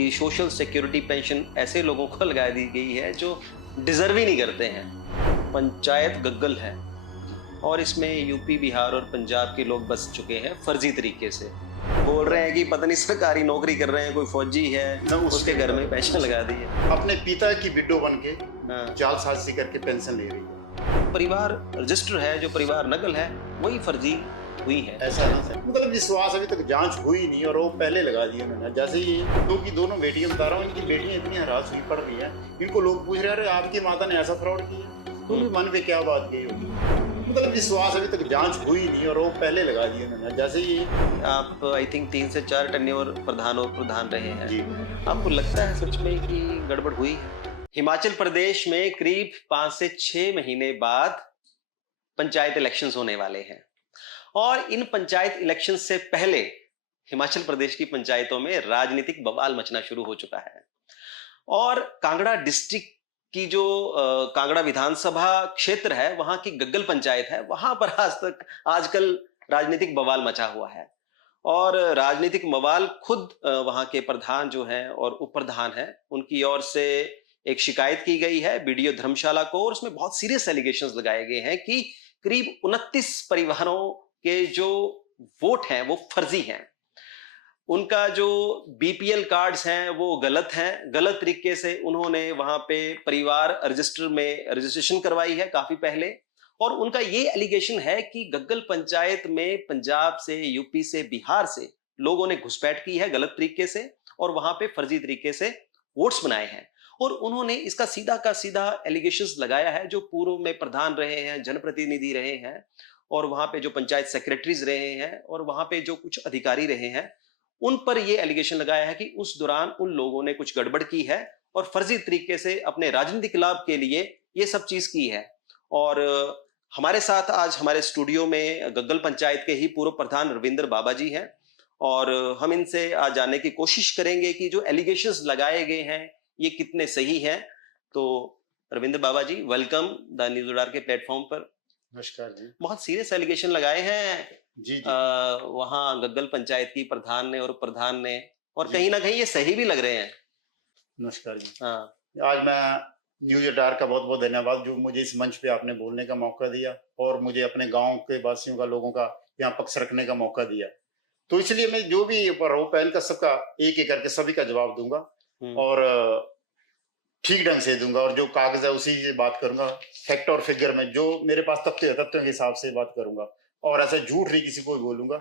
कि social security pension ऐसे लोगों को लगा दी गई है जो डिजर्व ही नहीं करते हैं। पंचायत गग्गल है और इसमें यूपी, बिहार और पंजाब के लोग बस चुके हैं फर्जी तरीके से। बोल रहे हैं कि पता नहीं सरकारी नौकरी कर रहे हैं, कोई फौजी है, उसके घर में पेंशन लगा दी है। अपने पिता की विडो बन के हाँ। जालसाजी करके पेंशन ले रही है। परिवार रजिस्टर है, जो परिवार नकल है वही फर्जी हुई है। ऐसा ना सर, मतलब विश्वास अभी तक जांच हुई नहीं और वो पहले लगा दिए उन्होंने। जैसे ये की दोनों बेटियां बता रहा हूँ, इनकी बेटियां इतनी हरास हुई पड़ रही है, इनको लोग पूछ रहे हैं आपकी माता ने ऐसा फ्रॉड किया, तो उनके मन पे क्या बात गई होगी। मतलब विश्वास अभी तक जांच हुई नहीं और वो पहले लगा दिए उन्होंने। जैसे ये आप आई थिंक 3 से 4 टेन्योर प्रधान और प्रधान रहे हैं जी। आपको लगता है सच में कि गड़बड़ हुई है? हिमाचल प्रदेश में करीब 5 से 6 महीने बाद पंचायत इलेक्शंस होने वाले हैं और इन पंचायत इलेक्शन से पहले हिमाचल प्रदेश की पंचायतों में राजनीतिक बवाल मचना शुरू हो चुका है और कांगड़ा डिस्ट्रिक्ट की जो कांगड़ा विधानसभा क्षेत्र है, वहां की गग्गल पंचायत है, वहां पर आजकल राजनीतिक बवाल मचा हुआ है और राजनीतिक बवाल खुद वहां के प्रधान जो हैं और उप प्रधान हैं, उनकी ओर से एक शिकायत की गई है बीडीओ धर्मशाला को और उसमें बहुत सीरियस एलिगेशंस लगाए गए हैं कि करीब 29 परिवारों के जो वोट हैं वो फर्जी हैं। उनका जो बीपीएल कार्ड्स हैं वो गलत हैं, गलत तरीके से उन्होंने वहां पे परिवार रजिस्टर में रजिस्ट्रेशन करवाई है काफी पहले और उनका ये एलिगेशन है कि गग्गल पंचायत में पंजाब से, यूपी से, बिहार से लोगों ने घुसपैठ की है गलत तरीके से और वहां पे फर्जी तरीके से वोट्स बनाए हैं और उन्होंने इसका सीधा का सीधा एलिगेशंस लगाया है जो पूर्व में प्रधान रहे हैं, जनप्रतिनिधि रहे हैं और वहां पे जो पंचायत सेक्रेटरीज रहे हैं और वहां पे जो कुछ अधिकारी रहे हैं, उन पर यह एलिगेशन लगाया है कि उस दौरान उन लोगों ने कुछ गड़बड़ की है और फर्जी तरीके से अपने राजनीतिक लाभ के लिए ये सब चीज की है। और हमारे साथ आज हमारे स्टूडियो में गग्गल पंचायत के ही पूर्व प्रधान रविंद्र बाबा जी हैं और हम इनसे आज जानने की कोशिश करेंगे कि जो एलिगेशंस लगाए गए हैं ये कितने सही हैं। तो रविंद्र बाबा जी, वेलकम द न्यूज़ उडार के प्लेटफॉर्म पर। नमस्कार जी। बहुत सीरियस एलिगेशन लगाए हैं जी जी। वहां गग्गल पंचायत की प्रधान ने और प्रधान ने और जी। कहीं ना कहीं ये सही भी लग रहे हैं। नमस्कार जी। हाँ, आज मैं न्यूज अटार का बहुत बहुत धन्यवाद जो मुझे इस मंच पे आपने बोलने का मौका दिया और मुझे अपने गांव के वासियों का, लोगों का यहाँ पक्ष रखने का मौका दिया। तो इसलिए मैं जो भी पर हो पहल का सबका एक एक करके सभी का जवाब दूंगा और ठीक ढंग से दूंगा और जो कागज है उसी से बात करूंगा, फैक्ट और फिगर में जो मेरे पास तथ्य तथ्यों के हिसाब से बात करूंगा और ऐसा झूठ नहीं किसी को भी बोलूंगा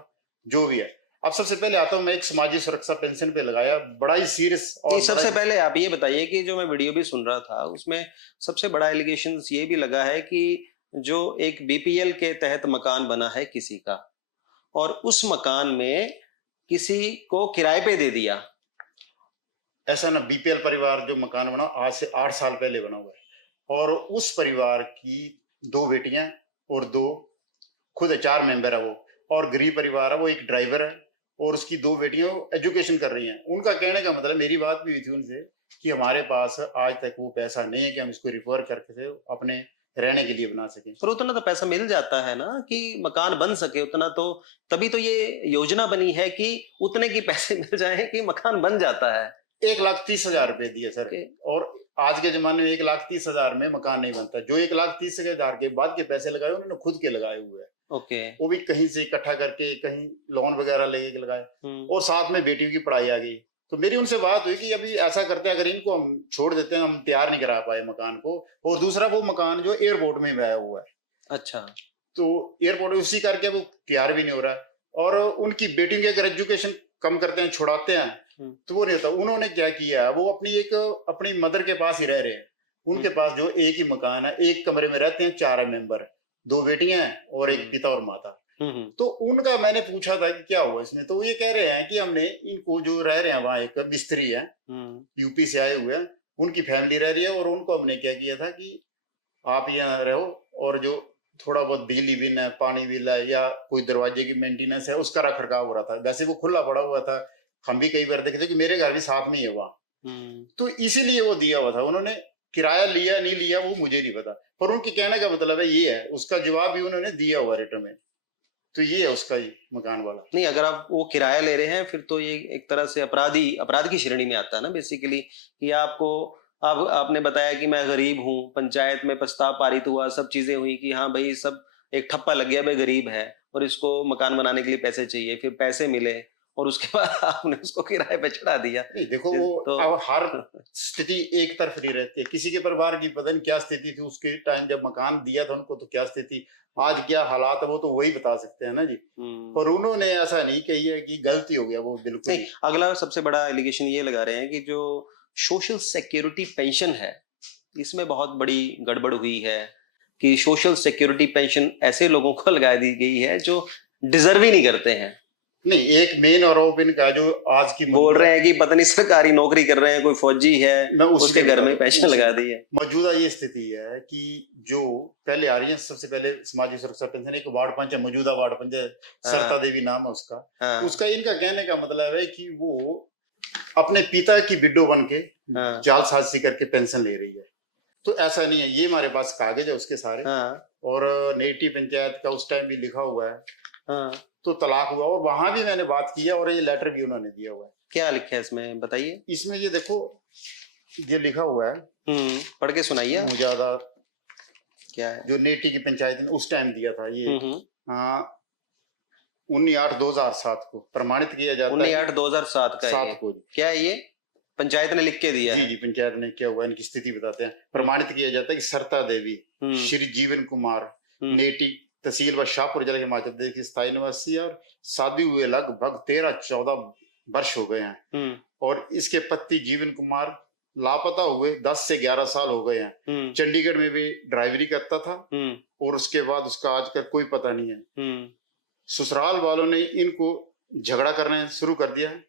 जो भी है। अब सबसे पहले आता हूं, मैं एक समाजी सुरक्षा पेंशन पे लगाया, बड़ा ही सीरियस। और सबसे पहले आप ये बताइए कि जो मैं वीडियो भी सुन रहा था उसमें सबसे बड़ा एलिगेशन ये भी लगा है कि जो एक बीपीएल के तहत मकान बना है किसी का और उस मकान में किसी को किराए पे दे दिया। ऐसा ना, बीपीएल परिवार जो मकान बना आज से 8 साल पहले बना हुआ है और उस परिवार की 2 बेटियां और 2 खुद 4 मेंबर है वो, और गरीब परिवार है, वो एक ड्राइवर है और उसकी 2 बेटियां एजुकेशन कर रही हैं। उनका कहने का मतलब, मेरी बात भी हुई थी उनसे कि हमारे पास आज तक वो पैसा नहीं है कि हम इसको रिफर करके अपने रहने के लिए बना सकें। पर उतना तो पैसा मिल जाता है ना कि मकान बन सके, उतना तो तभी तो ये योजना बनी है कि उतने की पैसे मिल जाए कि मकान बन जाता है। 1,30,000 रुपए दिए सर। और आज के जमाने में 1,30,000 में मकान नहीं बनता। जो 1,30,000 के बाद के पैसे लगाए उन्होंने खुद के लगाए हुए हैं। ओके। वो भी कहीं से इकट्ठा करके, कहीं लोन वगैरह लेके लगाए और साथ में बेटियों की पढ़ाई आ गई। तो मेरी उनसे बात हुई कि अभी ऐसा करते हैं, अगर इनको हम छोड़ देते हैं, हम तैयार नहीं करा पाए मकान को, और दूसरा वो मकान जो एयरपोर्ट में आया हुआ है। अच्छा। तो एयरपोर्ट उसी करके वो तैयार भी नहीं हो रहा है और उनकी बेटियों की अगर एजुकेशन कम करते हैं, छुड़ाते हैं तो वो नहीं होता। उन्होंने क्या किया है, वो अपनी मदर के पास ही रह रहे हैं। उनके पास जो एक ही मकान है, एक कमरे में रहते हैं 4 मेंबर, 2 बेटियां हैं और एक पिता और माता। तो उनका मैंने पूछा था कि क्या हुआ इसमें, तो वो ये कह रहे हैं कि हमने इनको जो रह रहे हैं वहां, एक मिस्त्री है यूपी से आए हुए हैं, उनकी फैमिली रह रही है और उनको हमने क्या किया था कि आप यहाँ रहो और जो थोड़ा बहुत बिजली बिल है, पानी बिल है या कोई दरवाजे की मेंटेनेंस है, उसका रख रखाव हो रहा था। वैसे वो खुला पड़ा हुआ था, हम भी कई बार देखे थे कि मेरे घर भी साथ में ही है वहां। तो इसीलिए वो दिया हुआ था। उन्होंने किराया लिया नहीं लिया वो मुझे नहीं पता, पर उनके कहने का मतलब है ये है, उसका जवाब भी उन्होंने दिया हुआ रिटर्न में। तो ये है उसका ये मकान वाला। नहीं, अगर आप वो किराया ले रहे हैं फिर तो ये एक तरह से अपराध की श्रेणी में आता है ना बेसिकली, कि आपने बताया कि मैं गरीब हूँ, पंचायत में प्रस्ताव पारित हुआ, सब चीजें हुई कि हाँ भाई सब एक ठप्पा लग गया, भाई गरीब है और इसको मकान बनाने के लिए पैसे चाहिए, फिर पैसे मिले और उसके बाद आपने उसको किराए पे चढ़ा दिया। नहीं देखो, वो तो अब हर स्थिति एक तरफ नहीं रहती है। किसी के परिवार की पता नहीं क्या स्थिति थी उसके टाइम जब मकान दिया था उनको, तो क्या स्थिति, आज क्या हालात है, वो तो वही बता सकते हैं ना जी। और उन्होंने ऐसा नहीं कही है कि गलती हो गया, वो बिल्कुल नहीं। अगला सबसे बड़ा एलिगेशन ये लगा रहे हैं कि जो सोशल सिक्योरिटी पेंशन है इसमें बहुत बड़ी गड़बड़ हुई है, कि सोशल सिक्योरिटी पेंशन ऐसे लोगों को लगा दी गई है जो डिजर्व ही नहीं करते हैं। नहीं, एक मेन आरोप इनका जो आज की बोल रहे हैं कि पता नहीं सरकारी नौकरी कर रहे हैं, कोई फौजी है, उसके घर में पेंशन लगा दी है। मौजूदा ये स्थिति है कि जो पहले आ रही है, सबसे पहले समाजी सुरक्षा पेंशन, एक वार्ड पंच है, मौजूदा वार्ड पंच है, सरता देवी नाम है उसका। उसका इनका कहने का मतलब है कि वो अपने पिता की विडो बन के जालसाजी करके पेंशन ले रही है। तो ऐसा नहीं है, ये हमारे पास कागज है उसके सारे, और नेटी पंचायत का उस टाइम भी लिखा हुआ है। तो तलाक हुआ, और वहां भी मैंने बात की है, और ये लेटर भी उन्होंने दिया हुआ है। क्या लिखा है इसमें बताइए? इसमें ये देखो, ये लिखा हुआ है, पढ़ के सुनाइए। ज्यादा क्या है? जो नेटी की पंचायत ने उस टाइम दिया था ये 19/8/2007 को प्रमाणित किया जाता है। 19/8/2007 का 7 को क्या है ये? पंचायत ने लिख के दिया जी है? जी, पंचायत ने क्या हुआ, इनकी स्थिति बताते हैं। प्रमाणित किया जाता है कि सरता देवी, श्री जीवन कुमार, नेटी तहसील व शाहपुर जिले के हिमाचल प्रदेश की स्थायी निवासी, और शादी हुए लगभग 13-14 वर्ष हो गए हैं, और इसके पति जीवन कुमार लापता हुए 10 से 11 साल हो गए हैं। चंडीगढ़ में भी ड्राइवरी करता था, और उसके बाद उसका आजकल कोई पता नहीं है। ससुराल वालों ने इनको झगड़ा करने शुरू कर दिया है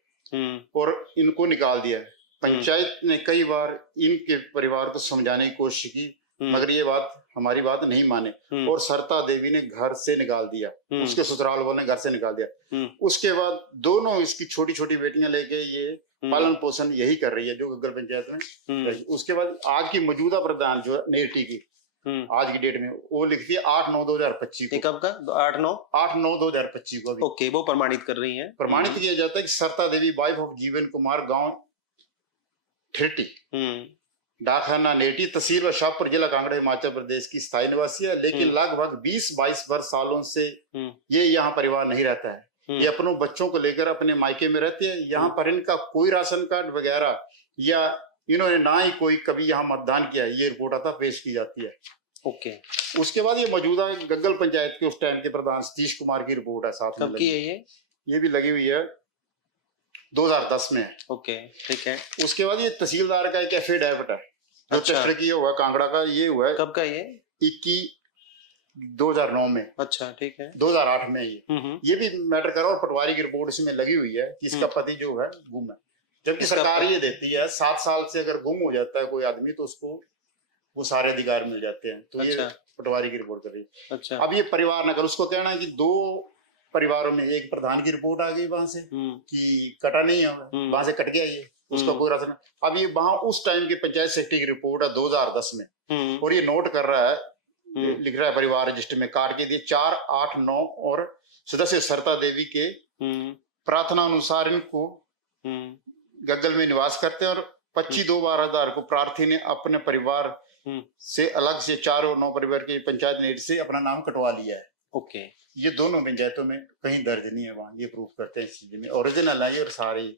और इनको निकाल दिया है। पंचायत ने कई बार इनके परिवार को समझाने की कोशिश की, मगर ये बात हमारी बात नहीं माने, और सरता देवी ने घर से निकाल दिया, उसके ससुराल वालों ने घर से निकाल दिया। उसके बाद दोनों इसकी छोटी छोटी बेटियां लेके ये पालन पोषण यही कर रही है जो गग्गल पंचायत में। उसके बाद आज की मौजूदा प्रधान जो नेटी की आज की डेट में, वो लिखती है 8/9/2025 को। कब का? 8/9/2025 को। ओके, वो प्रमाणित कर रही हैं। प्रमाणित किया जाता है कि सरता देवी वाइफ ऑफ जीवन कुमार, गांव ठेटी, डाकखाना नेटी, तहसील व शाहपुर, जिला कांगड़ा, हिमाचल प्रदेश की स्थायी निवासी है, लेकिन लगभग 20-22 वर्ष सालों से ये यहाँ परिवार नहीं रहता है। ये अपनों बच्चों को लेकर अपने मायके में रहती है। यहाँ पर इनका कोई राशन कार्ड वगैरह, या इन्होंने ना ही कोई कभी यहाँ मतदान किया है, ये रिपोर्ट आता पेश की जाती है। ओके। उसके बाद ये मौजूदा गग्गल पंचायत के उस टाइम के प्रधान सतीश कुमार की रिपोर्ट है साथ में। कब की है ये भी लगी हुई है, 2010 में है। ओके, ठीक है। उसके बाद ये तहसीलदार का एक एफिडेविट है जो रजिस्टर किया हुआ कांगड़ा का, ये हुआ है। कब का ये? 2009 में। अच्छा, ठीक है। 2008 में ये भी मैटर करा, और पटवारी की रिपोर्ट इसमें लगी हुई है कि इसका पति जो है गुम है, जबकि सरकार ये देती है 7 साल से अगर गुम हो जाता है कोई आदमी तो उसको वो सारे अधिकार मिल जाते हैं। तो ये पटवारी की रिपोर्ट कर रही है। अच्छा। अब ये परिवार नगर, उसको कहना है कि 2 परिवारों में एक प्रधान की रिपोर्ट आ गई वहां से कि कटा नहीं है, वहां से कट गया ये, उसका कोई राशन। अब ये वहां उस टाइम की पंचायत सेक्रेटरी की रिपोर्ट है 2010 में, और ये नोट कर रहा है, लिख रहा है परिवार रजिस्टर में काट के दिए 4, 8, 9, और सदस्य सरता देवी के प्रार्थना अनुसार इनको गग्गल में निवास करते हैं, और 25/2/2000 को प्रार्थी ने अपने परिवार से अलग से 4 और 9 परिवार के पंचायत नेट से अपना नाम कटवा लिया है। ओके। ये दोनों पंचायतों में कहीं दर्ज नहीं है, वहां ये प्रूफ करते हैं इस चीज में, ओरिजिनल है और सारी।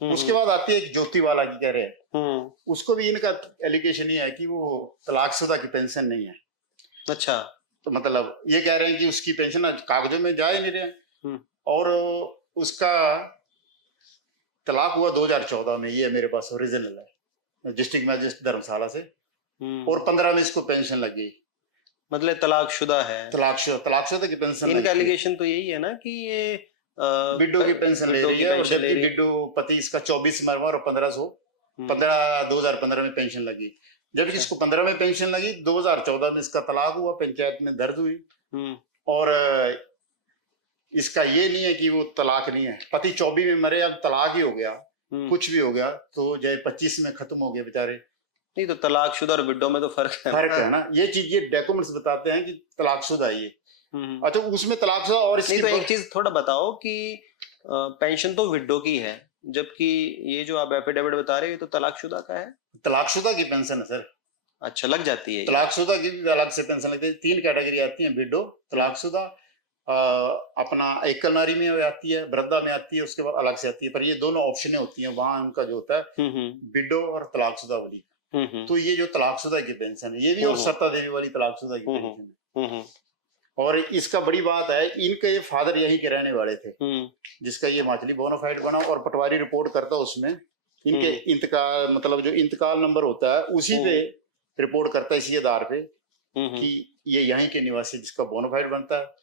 उसके बाद आती है ज्योति वाला की कह रहे हैं, उसको भी इनका एलिगेशन ही है कि वो तलाकशुदा की पेंशन नहीं है। अच्छा। तो मतलब ये कह रहे हैं कि उसकी पेंशन कागजों में जा ही नहीं रहे, और उसका तलाक हुआ 2014 में, ये मेरे पास ओरिजिनल है डिस्ट्रिक्ट मजिस्ट्रेट धर्मशाला से, और 15 में इसको पेंशन लग गई। मतलब तलाकशुदा है। तलाकशुदा की पेंशन। इनका एलिगेशन तो यही है ना कि ये विडो की पेंशन ले रही है, जबकि विडो पति इसका 24 में और 2015 में पेंशन लगी, जबकि इसको 15 में पेंशन लगी, 2014 में इसका तलाक हुआ, पंचायत में दर्ज हुई, और इसका ये नहीं है कि वो तलाक नहीं है। पति 24 में मरे, अब तलाक ही हो गया, कुछ भी हो गया तो जय 25 में खत्म हो गया बेचारे। नहीं, तो तलाकशुदा और विडो में तो फर्क है ना। ये चीज ये डॉक्यूमेंट्स बताते हैं कि तलाकशुदा ये, अच्छा, उसमें तलाकशुदा और नहीं तो एक चीज थोड़ा बताओ कि पेंशन तो विडो की है, जबकि ये जो आप एफिडेविट बता रहे हो तो तलाकशुदा का है। तलाकशुदा की पेंशन है सर। अच्छा, लग जाती है ये। तलाकशुदा की भी अलग से पेंशन लगती है। 3 कैटेगरी आती है, विडो, तलाकशुदा, अपना एकल नारी में आती है, वृद्धा में आती है, उसके बाद अलग से आती है। पर ये दोनों ऑप्शनें होती हैं वहां, उनका जो होता है विडो और तलाकशुदा वाली। तो ये जो तलाकशुदा की पेंशन है ये भी, और सत्ता देवी वाली तलाकशुदा की पेंशन है। और इसका बड़ी बात है, इनके फादर यही के रहने वाले थे, जिसका ये हिमाचली बोनाफाइड बना, और पटवारी रिपोर्ट करता उसमें इनके इंतकाल, मतलब जो इंतकाल नंबर होता है उसी पे रिपोर्ट करता है, इसी आधार पे कि ये यहीं के निवासी, जिसका बोनाफाइड बनता है।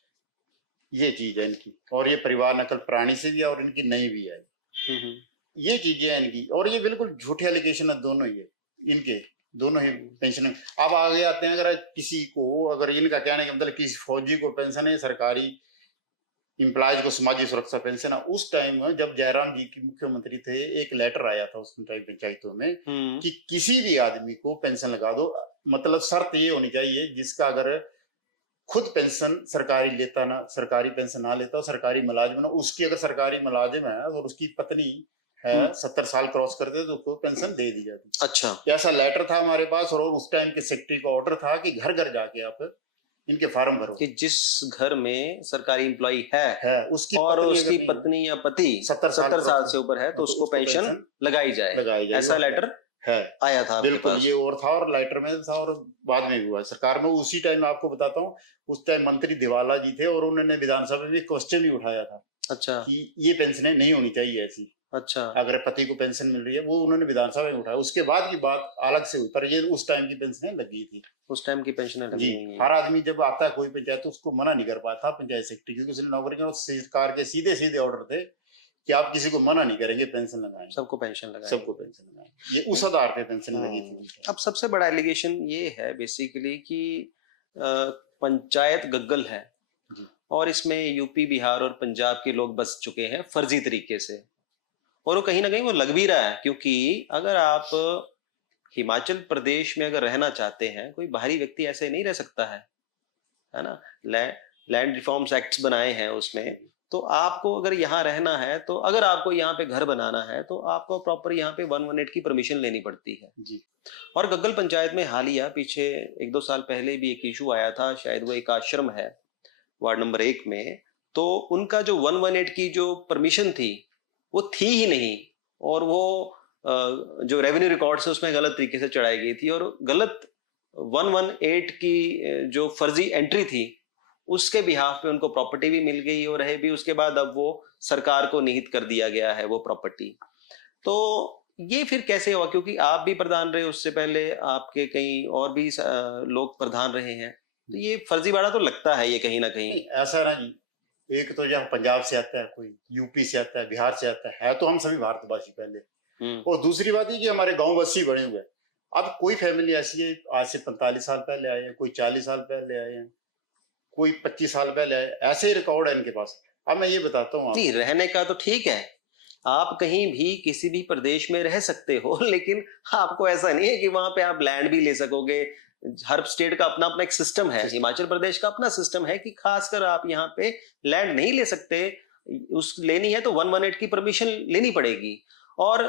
ये चीज है इनकी, और ये परिवार नकल प्राणी से भी है और इनकी नहीं भी है। ये चीजें हैं इनकी, और ये बिल्कुल झूठे एलिगेशन है दोनों ही है इनके, दोनों ही पेंशन। अब आगे आते हैं, अगर किसी को, अगर इनका कहने का मतलब किसी फौजी को पेंशन है, सरकारी इम्प्लॉयज को समाजी सुरक्षा पेंशन है, उस टाइम जब जयराम जी की मुख्यमंत्री थे, एक लेटर आया था उस टाइम पंचायतों में कि किसी भी आदमी को पेंशन लगा दो, मतलब शर्त ये होनी चाहिए जिसका अगर खुद पेंशन सरकारी लेता ना, सरकारी पेंशन ना लेता, सरकारी मुलाजिम ना, उसकी अगर सरकारी मुलाजिम है और उसकी पत्नी है 70 साल क्रॉस करते तो उसको पेंशन दे दी जाती। अच्छा, ऐसा लेटर था हमारे पास, और उस टाइम के सेक्रेटरी का ऑर्डर था कि घर घर जाके आप इनके फार्म भरो, कि जिस घर में सरकारी एम्प्लॉय है उसकी और उसकी पत्नी या पति 70 साल से ऊपर है तो उसको पेंशन लगाई जाए, ऐसा लेटर है आया था। बिल्कुल, ये और था, और लेटर में था, और बाद में भी हुआ सरकार में। उसी टाइम आपको बताता हूँ, उस टाइम मंत्री दिवाला जी थे, और उन्होंने विधानसभा में क्वेश्चन भी उठाया था। अच्छा, कि ये पेंशन नहीं होनी चाहिए ऐसी। अच्छा, अगर पति को पेंशन मिल रही है, वो उन्होंने विधानसभा में उठाया। उसके बाद की बात अलग से हुई, पर ये उस टाइम की पेंशन लगी थी, उस टाइम की पेंशन लगी जी। हर आदमी जब आता है कोई पंचायत, तो उसको मना नहीं कर पाता पंचायत सेक्रेटरी, क्योंकि उसने नौकरी की, सरकार के सीधे सीधे ऑर्डर थे कि आप किसी को मना नहीं करेंगे पेंशन लगाएं, सबको पेंशन लगाएं, सबको पेंशन लगाएं। ये उस आधार पे पेंशन लगी थी। अब सबसे बड़ा एलिगेशन ये है बेसिकली कि पंचायत गग्गल है और इसमें यूपी, बिहार और पंजाब के लोग बस चुके हैं फर्जी तरीके से, और वो कहीं ना कहीं वो लग भी रहा है, क्योंकि अगर आप हिमाचल प्रदेश में अगर रहना चाहते हैं, कोई बाहरी व्यक्ति ऐसे नहीं रह सकता है ना। लैंड रिफॉर्म्स एक्ट्स बनाए हैं उसमें, तो आपको अगर यहाँ रहना है, तो अगर आपको यहाँ पे घर बनाना है, तो आपको प्रॉपर यहाँ पे 118 की परमिशन लेनी पड़ती है जी। और गग्गल पंचायत में हालिया पीछे 1-2 साल पहले भी एक इशू आया था, शायद वो एक आश्रम है वार्ड नंबर 1 में, तो उनका जो 118 की जो परमिशन थी वो थी ही नहीं, और वो जो रेवेन्यू रिकॉर्ड्स है उसमें गलत तरीके से चढ़ाई गई थी, और गलत 118 की जो फर्जी एंट्री थी उसके बिहाफ पे उनको प्रॉपर्टी भी मिल गई और है भी, उसके बाद अब वो सरकार को निहित कर दिया गया है वो प्रॉपर्टी। तो ये फिर कैसे हुआ, क्योंकि आप भी प्रधान रहे, उससे पहले आपके कई और भी लोग प्रधान रहे हैं, तो ये फर्जीवाड़ा तो लगता है ये कहीं ना कहीं। ऐसा ना जी, एक तो जहाँ पंजाब से आता है, कोई यूपी से आता है, बिहार से आता है तो हम सभी भारतवासी पहले, और दूसरी बात ये कि हमारे गांव बस्ती बने हुए। अब कोई फैमिली ऐसी है आज से 45 साल पहले आए हैं, कोई 40 साल पहले आए हैं, कोई 25 साल पहले आए, ऐसे ही रिकॉर्ड है इनके पास। अब मैं ये बताता हूँ, नहीं रहने का तो ठीक है, आप कहीं भी किसी भी प्रदेश में रह सकते हो, लेकिन आपको ऐसा नहीं है कि वहां पे आप लैंड भी ले सकोगे। हर स्टेट का अपना अपना एक सिस्टम है, हिमाचल प्रदेश का अपना सिस्टम है कि खासकर आप यहाँ पे लैंड नहीं ले सकते, उस लेनी है तो 118 की परमिशन लेनी पड़ेगी। और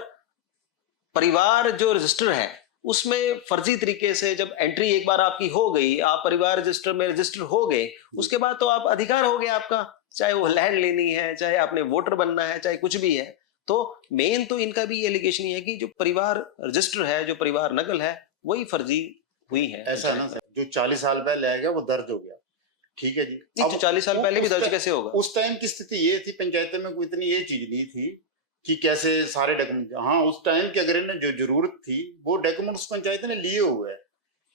परिवार जो रजिस्टर है उसमें फर्जी तरीके से जब एंट्री एक बार आपकी हो गई, आप परिवार रजिस्टर में रजिस्टर हो गए, उसके बाद तो आप अधिकार हो गया आपका, चाहे वो लैंड लेनी है, चाहे आपने वोटर बनना है, चाहे कुछ भी है। तो मेन तो इनका भी एलिगेशन है कि जो परिवार रजिस्टर है, जो परिवार नकल है, वही फर्जी हुई है। ऐसा ना जो 40 साल पहले आएगा वो दर्ज हो गया, ठीक है जी। अब 40 साल पहले भी दर्ज कैसे होगा? उस टाइम की स्थिति ये थी, पंचायत में कोई इतनी ये चीज नहीं थी कि कैसे सारे डॉक्यूमेंट, हाँ उस टाइम के अगर इन्हें जो जरूरत थी वो डॉक्यूमेंट्स पंचायत ने लिए हुए हैं।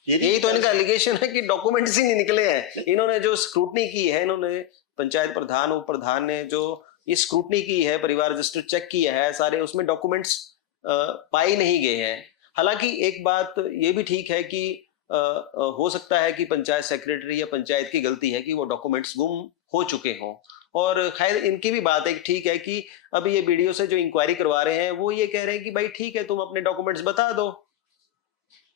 यही तो इनका एलिगेशन है कि डॉक्यूमेंट्स ही नहीं निकले हैं। इन्होंने जो स्क्रूटनी की है, इन्होंने पंचायत प्रधान उप प्रधान ने जो ये स्क्रूटनी की है, परिवार रजिस्टर चेक किया है सारे, उसमें डॉक्यूमेंट्स पाए नहीं गए हैं। हालांकि एक बात ये भी ठीक है कि हो सकता है कि पंचायत सेक्रेटरी या पंचायत की गलती है कि वो डॉक्यूमेंट्स गुम हो चुके हों, और खैर इनकी भी बात एक ठीक है कि अब ये वीडियो से जो इंक्वायरी करवा रहे हैं वो ये कह रहे हैं कि भाई ठीक है तुम अपने डॉक्यूमेंट्स बता दो,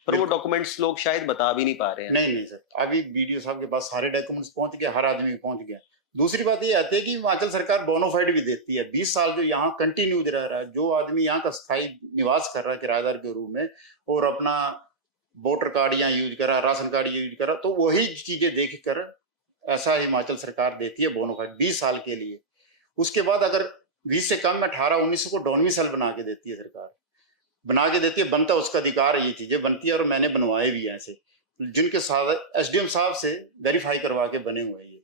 पर वो डॉक्यूमेंट्स लोग शायद बता भी नहीं पा रहे हैं। नहीं नहीं सर, अभी बीडीओ साहब के पास सारे डॉक्यूमेंट्स पहुंच गए, हर आदमी पहुंच गया। दूसरी बात ये आती है कि हिमाचल सरकार बोनाफाइड भी देती है। 20 साल जो यहाँ कंटिन्यू रह रहा है, जो आदमी यहाँ का स्थायी निवास कर रहा है किराएदार के रूप में, और अपना वोटर कार्ड यहाँ यूज करा, राशन कार्ड यूज करा, तो वही चीजें देख कर ऐसा हिमाचल सरकार देती है बोनाफाइड 20 साल के लिए। उसके बाद अगर 20 से कम में 18-19 को डोमिसाइल बना के देती है सरकार, बना के देती है, बनता उसका अधिकार है, ये चीजें बनती है। और मैंने बनवाए भी हैं ऐसे, जिनके साथ एसडीएम साहब से वेरीफाई करवा के बने हुए हैं ये।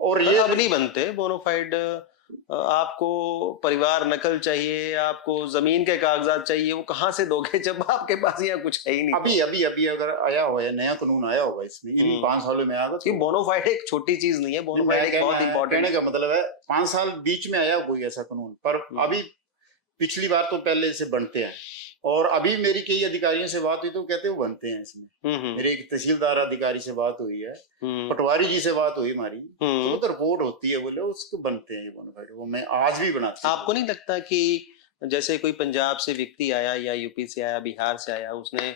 और ये अब नहीं बनते बोनाफाइड। आपको परिवार नकल चाहिए, आपको जमीन के कागजात चाहिए, वो कहाँ से दोगे जब आपके पास यहाँ कुछ है ही नहीं। अभी अभी अभी अगर आया हुआ है नया कानून, आया होगा इसमें इन 5 सालों में आएगा। कि बोनाफाइड एक छोटी चीज नहीं है, बोनाफाइड एक बहुत इंपॉर्टेंट। कहने का मतलब है 5 साल बीच में आया कोई ऐसा कानून, पर अभी पिछली बार तो पहले से बनते हैं। और अभी मेरी कई अधिकारियों से बात हुई तो कहते वो बनते हैं इसमें। मेरे एक तहसीलदार अधिकारी से बात हुई है, पटवारी जी से बात हुई हमारी, तो रिपोर्ट होती है, बोले उसको बनते हैं ये बोनाफाइड। वो मैं आज भी बनाता हूं। आपको नहीं लगता कि जैसे कोई पंजाब से व्यक्ति आया या यूपी से आया, बिहार से आया, उसने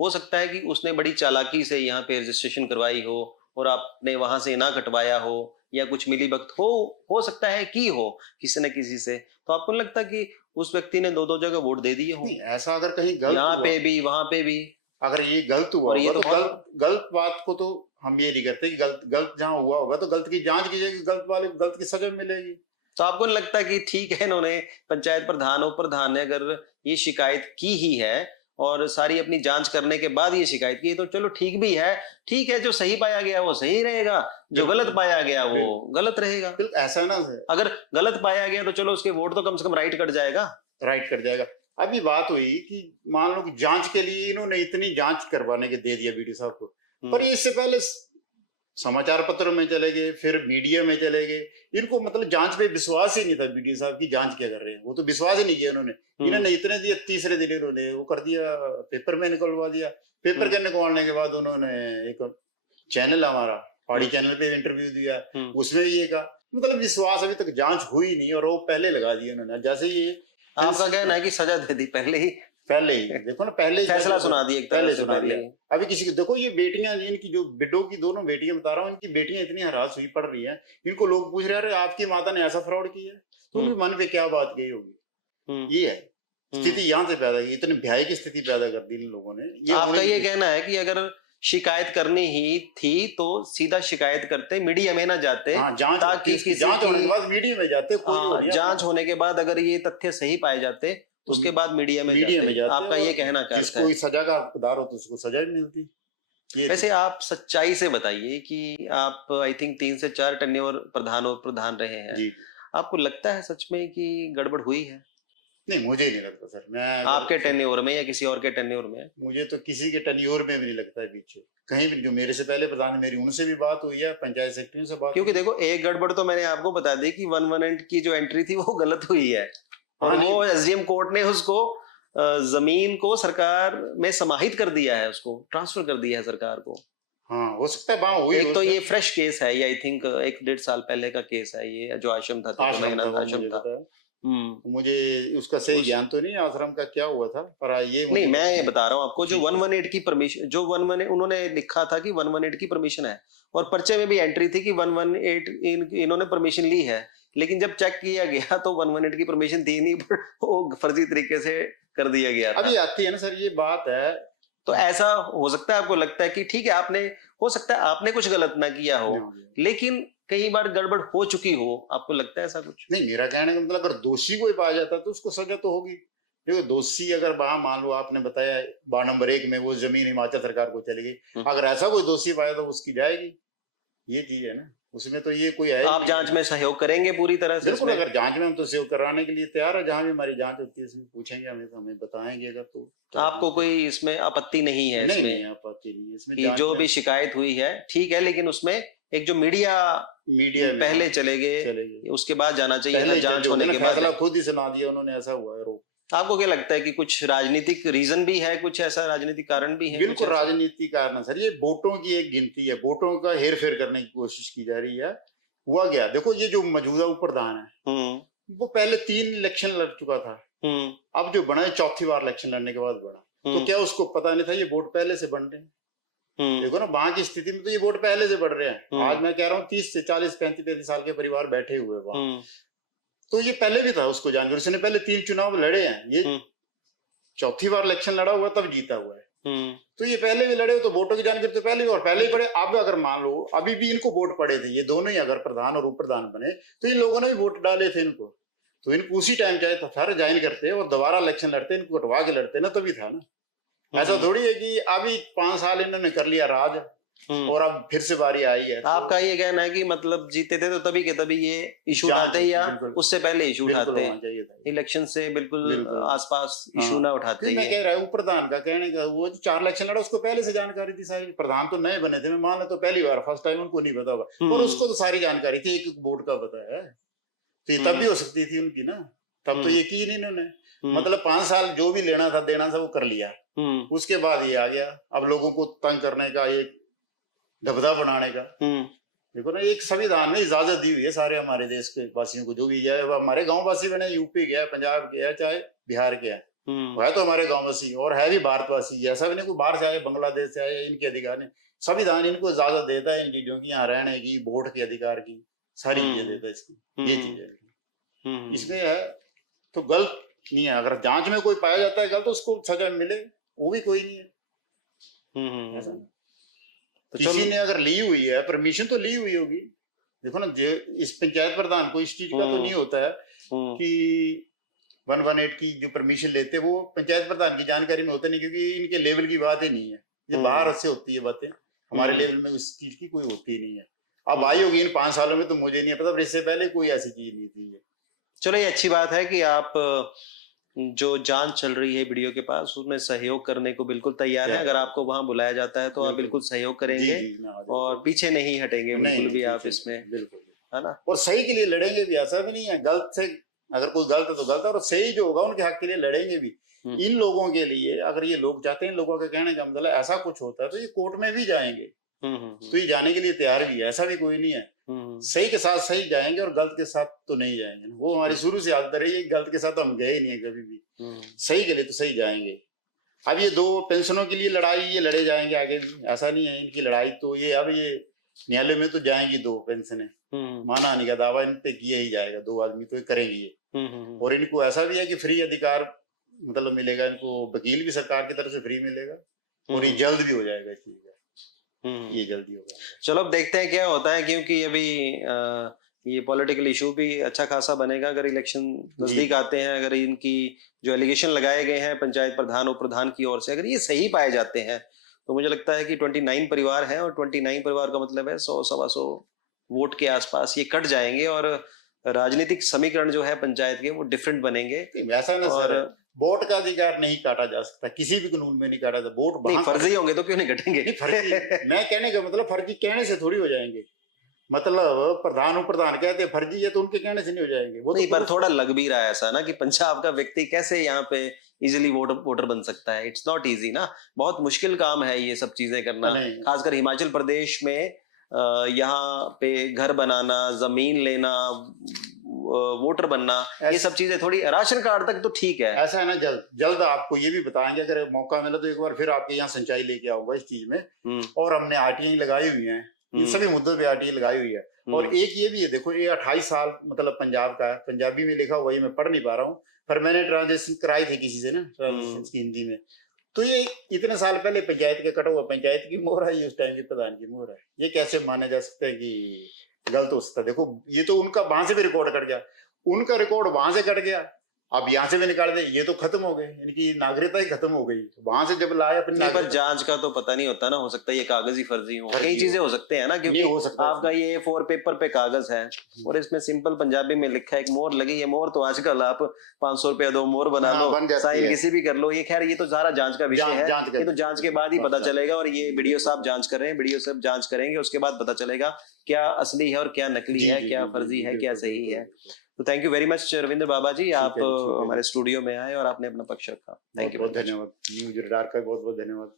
हो सकता है कि उसने बड़ी चालाकी से यहाँ पे रजिस्ट्रेशन करवाई हो और आपने वहां से ना कटवाया हो, या कुछ मिली भगत हो सकता है कि हो किसी न किसी से, तो आपको नहीं लगता कि उस व्यक्ति ने 2-2 जगह वोट दे दिए हो? ऐसा अगर कहीं गलत यहाँ पे भी वहां पे भी अगर ये गलत हुआ और ये तो बहुत गलत बात को तो हम ये नहीं करते कि गलत जहाँ हुआ होगा तो गलत की जांच की जाएगी, गलत की सजा मिलेगी। तो आपको नहीं लगता कि ठीक है, इन्होंने पंचायत प्रधान ने अगर ये शिकायत की ही है और सारी अपनी जांच करने के बाद ये शिकायत की, तो चलो ठीक भी है, ठीक है, जो सही पाया गया वो सही रहेगा, जो गलत पाया गया वो गलत रहेगा। ऐसा ना, अगर गलत पाया गया तो चलो उसके वोट तो कम से कम राइट कट जाएगा। अभी बात हुई कि मान लो कि जांच के लिए इन्होंने इतनी जांच करवाने के दे दिया बीडीओ साहब को, पर ये इससे पहले समाचार पत्रों में चले गए, फिर मीडिया में चले गए। इनको मतलब जांच पे विश्वास ही नहीं था, बीडीओ साहब की जांच क्या कर रहे हैं वो तो विश्वास ही नहीं किया इन्होंने इतने दिए, तीसरे दिन इन्होंने वो कर दिया, पेपर में निकलवा दिया। पेपर के निकलवाने के बाद उन्होंने एक चैनल हमारा पहाड़ी चैनल पे इंटरव्यू दिया, उसमें ये कहा, मतलब विश्वास अभी तक जांच हुई नहीं और वो पहले लगा दिया उन्होंने। जैसे ये आपका कहना है कि सजा दे दी पहले ही देखो ना, पहले फैसला सुना दिया, पहले सुना दिया। अभी किसी की देखो, ये बेटियां, इनकी जो बिड्डो की दोनों बेटियां बता रहा हूँ, इनकी बेटियां इतनी हरास हुई पड़ रही हैं, इनको लोग पूछ रहे हैं आपकी माता ने ऐसा फ्रॉड किया, तो उनके मन पे क्या बात गई होगी। ये है स्थिति, यहाँ से पैदा की, इतने भय की स्थिति पैदा कर दी इन लोगों ने। आपका ये कहना है कि अगर शिकायत करनी ही थी तो सीधा शिकायत करते, मीडिया में ना जाते, ताकि जांच होने के बाद मीडिया में जाते, जांच होने के बाद अगर ये तथ्य सही पाए जाते उसके बाद मीडिया में जाते। आपका ये कहना क्या है? जिसको सजा का हकदार हो तो उसको सजा भी मिलती। वैसे आप सच्चाई से बताइए कि आप आई थिंक 3 से 4 टेन्योर प्रधान रहे हैं जी। आपको लगता है सच में कि गड़बड़ हुई है? नहीं, मुझे नहीं लगता सर। मैं आपके टेन्योर में या किसी और के टेन्योर में? मुझे तो किसी के टेन्योर में भी नहीं लगता है पीछे कहीं भी। जो मेरे से पहले प्रधान, मेरी उनसे भी बात हुई है, पंचायत सेक्रेटरी से बात। क्योंकि देखो, एक गड़बड़ तो मैंने आपको बता दी कि 118 की जो एंट्री थी वो गलत हुई है, और वो एसडीएम कोर्ट ने उसको जमीन को सरकार में समाहित कर दिया है, उसको ट्रांसफर कर दिया है सरकार को। हाँ, हो सकता है वहां हुई। एक तो ये फ्रेश केस है, ये आई थिंक 1-1.5 साल पहले का केस है, ये जो आश्रम था, आश्रम था। मुझे उसका सही ज्ञान तो नहीं आश्रम का क्या हुआ था, पर ये नहीं, मैं ये बता रहा हूँ आपको, जो 118 की परमिशन, जो 118 उन्होंने लिखा था कि 118 की परमिशन है, और पर्चे में भी एंट्री थी कि 118 इन्होंने परमिशन ली है, लेकिन जब चेक किया गया तो 118 की परमिशन थी नहीं, पर वो फर्जी तरीके से कर दिया गया था। अभी आती है ना सर ये बात है, तो ऐसा हो सकता है, आपको लगता है कि ठीक है, आपने, हो सकता है आपने कुछ गलत ना किया हो, लेकिन कई बार गड़बड़ हो चुकी हो, आपको लगता है ऐसा कुछ? नहीं, मेरा कहने का मतलब अगर दोषी कोई पाया जाता है तो उसको सजा तो होगी। देखो, दोषी अगर वहां मान लो आपने बताया वार्ड नंबर 1 में वो जमीन हिमाचल सरकार को चली गई, अगर ऐसा कोई दोषी पाया तो उसकी जाएगी, ये चीज है ना, उसमें तो ये कोई है। आप जांच में सहयोग करेंगे पूरी तरह से? बिल्कुल, अगर जांच में हम तो सहयोग कराने के लिए तैयार है, जहां भी हमारी जांच होती है इसमें पूछेंगे हमें, तो हमें बताएंगे अगर तो आपको कोई इसमें आपत्ति नहीं है? नहीं, आपत्ति नहीं है इसमें कि जो भी शिकायत हुई है ठीक है, लेकिन उसमें एक जो मीडिया पहले चले गए, उसके बाद जाना चाहिए, जांच होने के बाद। फैसला खुद ही सुना दिया उन्होंने, ऐसा हुआ है। आपको क्या लगता है कि कुछ राजनीतिक रीजन भी है, कुछ ऐसा राजनीतिक कारण भी है? बिल्कुल राजनीतिक कारण है सर, ये वोटों की एक गिनती है, वोटों का हेर फेर करने की कोशिश की जा रही है। हुआ गया, देखो ये जो मौजूदा प्रधान है वो पहले 3 इलेक्शन लड़ चुका था, अब जो बना है 4थी बार इलेक्शन लड़ने के बाद बना, तो क्या उसको पता नहीं था ये वोट पहले से बन रहे हैं? देखो ना, वहां की स्थिति में तो ये वोट पहले से बढ़ रहे हैं। आज मैं कह रहा हूँ 30 से 40 35 साल के परिवार बैठे हुए वहां, तो ये पहले भी था उसको जानकर। उसने पहले 3 चुनाव लड़े हैं, ये चौथी बार इलेक्शन लड़ा हुआ तब जीता हुआ है। तो ये पहले भी लड़े, तो वोटों की जानकारी तो पहले भी और पहले ही पड़े। अब अगर मान लो अभी भी इनको वोट पड़े थे, ये दोनों ही अगर प्रधान और उप प्रधान बने, तो इन लोगों ने भी वोट डाले थे इनको, तो इनको उसी टाइम चाहे तो सारे ज्वाइन करते और दोबारा इलेक्शन लड़ते, इनको कटवा के लड़ते ना, तभी था ना। ऐसा थोड़ी है कि अभी 5 साल इन्होंने कर लिया राज और अब फिर से बारी आई है। आपका ये कहना है कि मतलब जीते थे तो तभी के तभी ये इशू उठाते या उससे पहले इशू उठाते हैं, इलेक्शन से बिल्कुल आसपास इशू ना उठाते? मैं कह रहा हूँ प्रधान का कहने का, वो जो 4 इलेक्शन लड़ा उसको पहले से जानकारी थी सारी। प्रधान तो नए बने थे, मैं मान लो तो पहली बार फर्स्ट टाइम, उनको नहीं पता होगा, और उसको तो सारी जानकारी थी, एक बोर्ड का पता है, तो ये तब भी हो सकती थी उनकी ना, तब तो ये की नहीं इन्होंने। मतलब 5 साल जो भी लेना था देना था वो कर लिया, उसके बाद ये आ गया अब लोगों को तंग करने का, एक दबदबा बनाने का। देखो ना, एक संविधान में इजाजत दी हुई है सारे हमारे देश के वासियों को, जो भी जाए हमारे गांव वासी बने, यूपी के है, पंजाब के है, चाहे बिहार के है, वो है तो हमारे गांव वासी और है भी भारतवासी। ऐसा भी नहीं कोई बाहर से आए, बांग्लादेश से आए, इनके अधिकार नहीं। संविधान इनको इजाजत देता है इन चीजों की, यहाँ रहने की, वोट के अधिकार की, सारी चीजें देता है इसकी, ये चीज है इसमें है। तो गलत नहीं है, अगर जांच में कोई पाया जाता है गलत तो उसको सजा मिले, वो भी कोई नहीं है। ऐसा तो किसी ने अगर ली हुई है परमिशन तो ली हुई होगी। देखो ना, इस पंचायत प्रधान को इस चीज का तो नहीं होता है कि 118 की जो परमिशन लेते हैं वो पंचायत प्रधान की जानकारी में होता नहीं, क्योंकि इनके लेवल की बात ही नहीं है, ये बाहर से होती है बातें, हमारे लेवल में उस चीज की कोई होती ही नहीं है। अब आई होगी इन 5 सालों में तो मुझे नहीं पता, इससे पहले कोई ऐसी चीज नहीं थी। चलो, ये अच्छी बात है कि आप जो जांच चल रही है वीडियो के पास उसमें सहयोग करने को बिल्कुल तैयार है। अगर आपको वहां बुलाया जाता है तो आप बिल्कुल सहयोग करेंगे और पीछे नहीं हटेंगे बिल्कुल भी आप इसमें, है ना? और सही के लिए लड़ेंगे भी, ऐसा भी नहीं है गलत से, अगर कोई गलत है तो गलत है, और सही जो होगा उनके हक के लिए लड़ेंगे भी। इन लोगों के लिए अगर ये लोग चाहते हैं, लोगों का कहने का मतलब ऐसा कुछ होता है तो ये कोर्ट में भी जाएंगे, तो ये जाने के लिए तैयार भी है, ऐसा भी कोई नहीं है। सही के साथ सही जाएंगे और गलत के साथ तो नहीं जाएंगे। वो हमारी शुरू से आदत रही है, गलत के साथ तो हम गए ही नहीं है कभी भी, सही के लिए तो सही जाएंगे। अब ये 2 पेंशनों के लिए लड़ाई ये लड़े जाएंगे आगे भी, ऐसा नहीं है इनकी लड़ाई तो ये अब ये न्यायालय में तो जाएंगी 2 पेंशनें, माना नहीं का दावा इन पे किया ही जाएगा, 2 आदमी तो करेंगे ये। और इनको ऐसा भी है कि फ्री अधिकार मतलब मिलेगा इनको, वकील भी सरकार की तरफ से फ्री मिलेगा और ये जल्द भी हो जाएगा इस चीज का, ये जल्दी होगा। चलो अब देखते हैं क्या होता है, क्योंकि अभी ये पॉलिटिकल इशू भी अच्छा खासा बनेगा अगर इलेक्शन नजदीक आते हैं। अगर इनकी जो एलिगेशन लगाए गए हैं पंचायत प्रधान और प्रधान की ओर से अगर ये सही पाए जाते हैं तो मुझे लगता है कि 29 परिवार हैं और 29 परिवार का मतलब है 100-125 वोट के आसपास ये कट जाएंगे और राजनीतिक समीकरण जो है पंचायत के वो डिफरेंट बनेंगे। ऐसा ना और वोट का अधिकार नहीं काटा जा सकता, किसी भी कानून में नहीं काटा जा। वोट नहीं, फर्जी होंगे तो क्यों नहीं कटेंगे? नहीं, फर्जी मैं कहने का मतलब फर्जी कहने से थोड़ी हो जाएंगे, मतलब प्रधान और प्रधान कहते हैं फर्जी है तो उनके कहने से नहीं हो जाएंगे वो। नहीं, पर थोड़ा लग भी रहा है ऐसा ना कि पंजाब का व्यक्ति कैसे यहाँ पे इजीली वोटर बन सकता है। इट्स नॉट इजी ना, बहुत मुश्किल काम है ये सब चीजें करना, खासकर हिमाचल प्रदेश में यहाँ पे घर बनाना, जमीन लेना, वोटर बनना, ये सब चीजें थोड़ी, राशन कार्ड तक तो ठीक है। ऐसा है ना, जल्द आपको ये भी बताएंगे, अगर मौका मिला तो एक बार फिर आपके यहाँ सिंचाई लेके आऊंगा इस चीज में। और हमने आरटीआई लगाई हुई है, इन सभी मुद्दों पे आरटीआई लगाई हुई है। और एक ये भी है, देखो ये 28 साल मतलब पंजाब का है, पंजाबी में लिखा हुआ, ये मैं पढ़ नहीं पा रहा हूँ, पर मैंने ट्रांसलेशन कराई थी किसी से ना, ट्रांसलेशन की हिंदी में। तो ये इतने साल पहले पंचायत के कटा हुआ, पंचायत की मोहर है, उस टाइम की प्रधान की मोहर है, ये कैसे माना जा सकता है कि गलत हो सकता है? देखो ये तो उनका वहां से भी रिकॉर्ड कट गया, उनका रिकॉर्ड वहां से कट गया, अब यहाँ से भी निकाल दे, ये तो खत्म हो गए, इनकी नागरिकता ही खत्म हो गई। वहां से जब लाए अपनी, पर जांच का तो पता नहीं होता ना, हो सकता है ये कागज ही फर्जी हो, कई चीजें हो सकते हैं ना, क्योंकि आपका ये A4 पेपर पे कागज है और इसमें सिंपल पंजाबी में लिखा है, एक मोहर लगी है। मोहर तो आजकल आप 500 रुपया दो, मोहर बना लो, साइन किसी भी कर लो, ये खैर ये तो सारा जांच का विषय है, ये तो जांच के बाद ही पता चलेगा। और ये वीडियो साहब जांच कर रहे हैं, वीडियो साहब जांच करेंगे, उसके बाद पता चलेगा क्या असली है और क्या नकली है, क्या फर्जी है, क्या सही है। तो thank you very much Ravindra Baba ji, आप हमारे स्टूडियो में आए और आपने अपना पक्ष रखा। थैंक यू, बहुत धन्यवाद। न्यूज रडार का बहुत बहुत धन्यवाद।